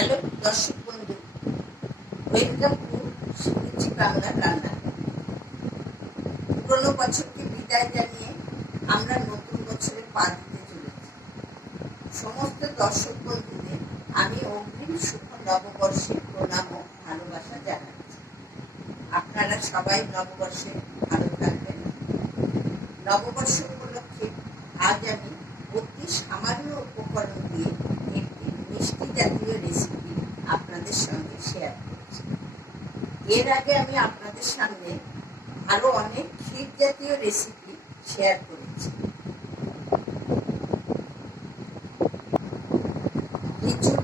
Hello দর্শক বন্ধু welcome to শিখেছি বাংলা রান্না। পুরোনো বছরকে বিদায় জানিয়ে আমরা নতুন বছরে পা দিতে চলেছি। সমস্ত দর্শক বন্ধুদের আমি অগ্রিম শুভ নববর্ষের প্রণাম ও ভালোবাসা জানাচ্ছি। আপনারা সবাই নববর্ষে ভালো থাকবেন। নববর্ষ উপলক্ষে আজ আমি অতি সামান্য উপকরণ দিয়ে জাতীয় রেসিপি আপনাদের সঙ্গে শেয়ার করছি। এর আগে আমি আপনাদের সামনে আরও অনেক ক্ষীর জাতীয় রেসিপি শেয়ার করেছি।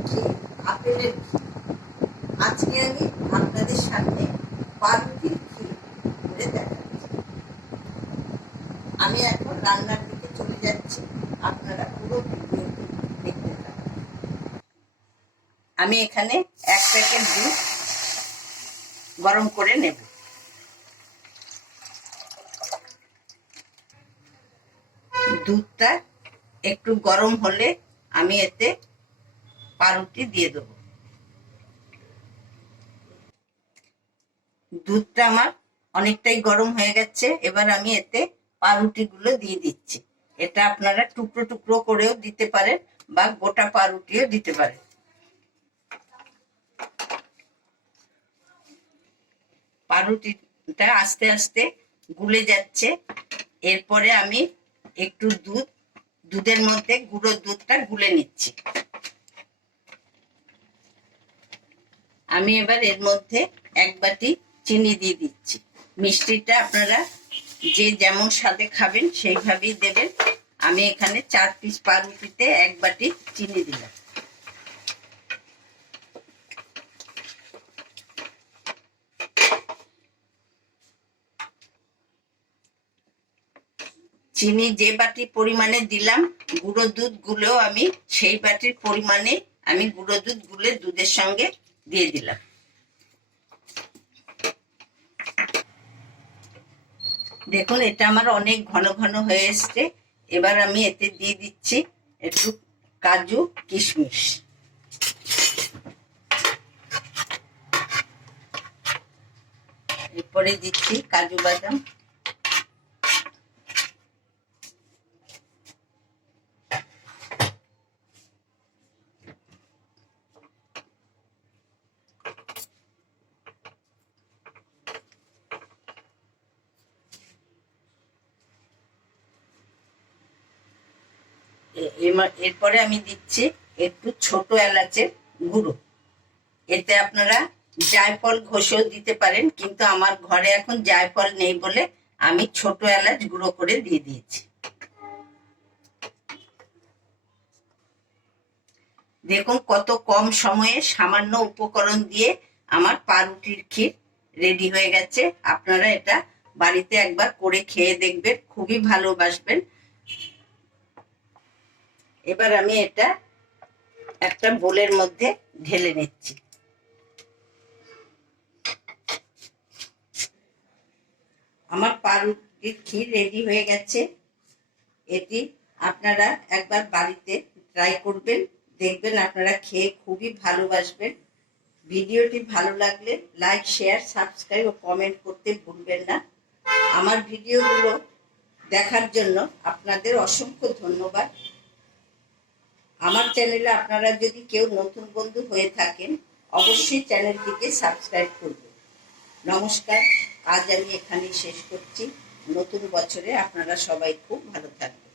ক্ষীর, আপেলের আজকে আমি আপনাদের সামনে পাউরুটির ক্ষীর করে দেখাচ্ছি। আমি এখন রান্নার দিকে চলে যাচ্ছি। আপনারা পুরো ভিডিওটি দেখতে থাকুন আমি এখানে এক প্যাকেট দুধ গরম করে নেব। দুধটা একটু গরম হলে আমি এতে পাউরুটি দিয়ে দেবো। দুধটা আমার অনেকটাই গরম হয়ে গেছে, এবার আমি এতে পাউরুটি গুলো দিয়ে দিচ্ছি। এটা আপনারা টুকরো টুকরো করেও দিতে পারেন বা গোটা পাউরুটিও দিতে পারেন। পাউরুটিটা আস্তে আস্তে গুলে যাচ্ছে। এরপরে আমি একটু দুধ, দুধের মধ্যে গুঁড়ো দুধটা গুলে নিচ্ছি। আমি এবার এর মধ্যে এক বাটি চিনি দিয়ে দিচ্ছি। মিষ্টিটা আপনারা যে যেমন স্বাদে খাবেন সেইভাবেই দেবেন। আমি এখানে চার পিস পাউরুটিতে এক বাটি চিনি দিলাম। চিনি যে বাটি পরিমাণে দিলাম, গুঁড়ো দুধ গুলেও আমি, সেই বাটির পরিমাণে আমি গুঁড়ো দুধ গুলে দুধের সঙ্গে দিয়ে দিলাম। দেখুন, এটা আমার অনেক ঘন ঘন হয়ে এসছে। এবার আমি এতে দিয়ে দিচ্ছি একটু কাজু, কিশমিশ। এরপরে দিচ্ছি কাজু বাদাম। এরপরে আমি দিচ্ছি একটু ছোট এলাচের গুঁড়ো। এতে আপনারা জায়ফল ঘষেও দিতে পারেন, কিন্তু আমার ঘরে এখন জায়ফল নেই বলে আমি ছোট এলাচ গুঁড়ো করে দিয়ে দিয়েছি। দেখুন কত কম সময়ে সামান্য উপকরণ দিয়ে আমার পাউরুটির ক্ষীর রেডি হয়ে গেছে। আপনারা এটা বাড়িতে একবার করে খেয়ে দেখবেন, খুবই ভালোবাসবেন। এবার আমি এটা একটা বোলের মধ্যে ঢেলে নিচ্ছি। আমার পাউরুটির ক্ষীর রেডি হয়ে গেছে। এটি আপনারা একবার বাড়িতে ট্রাই করবেন, দেখবেন আপনারা খেয়ে খুবই ভালোবাসবেন। ভিডিওটি ভালো লাগলে লাইক শেয়ার সাবস্ক্রাইব ও কমেন্ট করতে ভুলবেন না। আমার ভিডিওগুলো দেখার জন্য আপনাদের অসংখ্য ধন্যবাদ। আমার চ্যানেলে আপনারা যদি কেউ নতুন বন্ধু হয়ে থাকেন, অবশ্যই চ্যানেলটিকে সাবস্ক্রাইব করবেন। নমস্কার, আজ আমি এখানেই শেষ করছি। নতুন বছরে আপনারা সবাই খুব ভালো থাকবেন।